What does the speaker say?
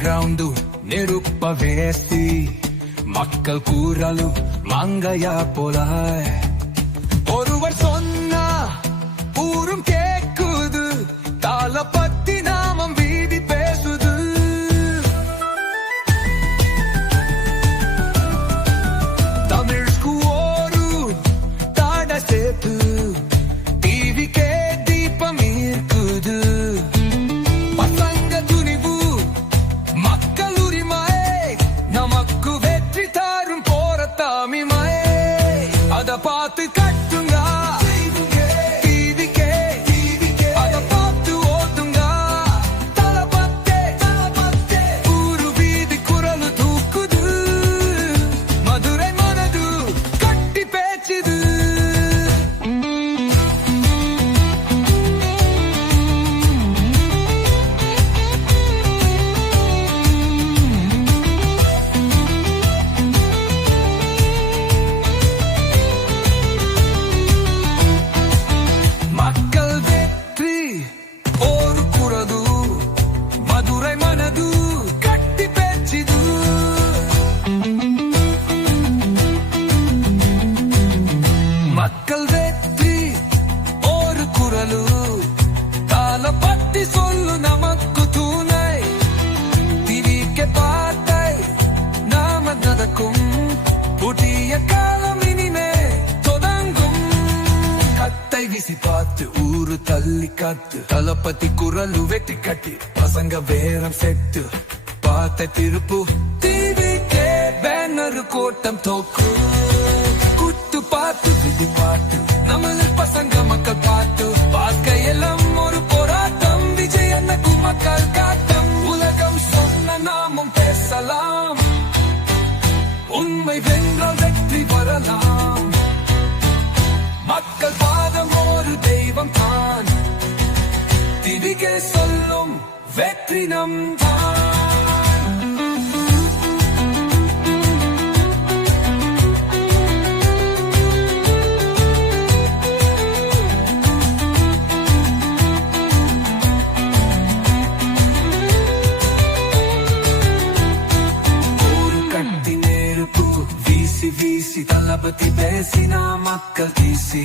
ground நெருப்ப வேசி மக்கள் கூறலும் மங்கையா போல ஒருவர் சொன்னா ஊரும் கேக்குது தாள பத்தி நாமம் வீதி பேசுது தமிழ்க்கு ஒரு தாட சேர்த்து டிவிக்கே தீபம் இருக்குது பசங்க துணிவு மக்கள் உரிமையே நமக்கு வெற்றி தாரும் போராட்டமிமையே அத பார்த்து கட்டுங்க மக்கள் வெற்றி ஒரு குரலு தாள பத்தி சொல்லு நமக்கு தூணை திரிக்க பார்த்தை நாம நடக்கும் புதிய காலம் இனிமே தொடங்கும் கத்தை வீசி பார்த்து ஊரு தள்ளி காத்து தளபதி குரலு வெட்டி கட்டி பசங்க வேரம் செட்டு பார்த்த திருப்பு டிவிக்கே பேனர் கூட்டம் தோக்கு பாட்டு விதி பாட்டு நம்மள பசங்க மக்கள் பாட்டு வாழ்க்கையெல்லாம் ஒரு போராட்டம் விஜய் அண்ணக்கு மக்கள் காட்டம் உலகம் சொன்ன நாமும் பேசலாம் உண்மை வென்றால் வெற்றி வரலாம் மக்கள் பாதம் ஒரு தெய்வம் தான் திரிகே சொல்லும் வெற்றி நம் தான் வீசி தளபதி பேசினா மக்கள் தீசி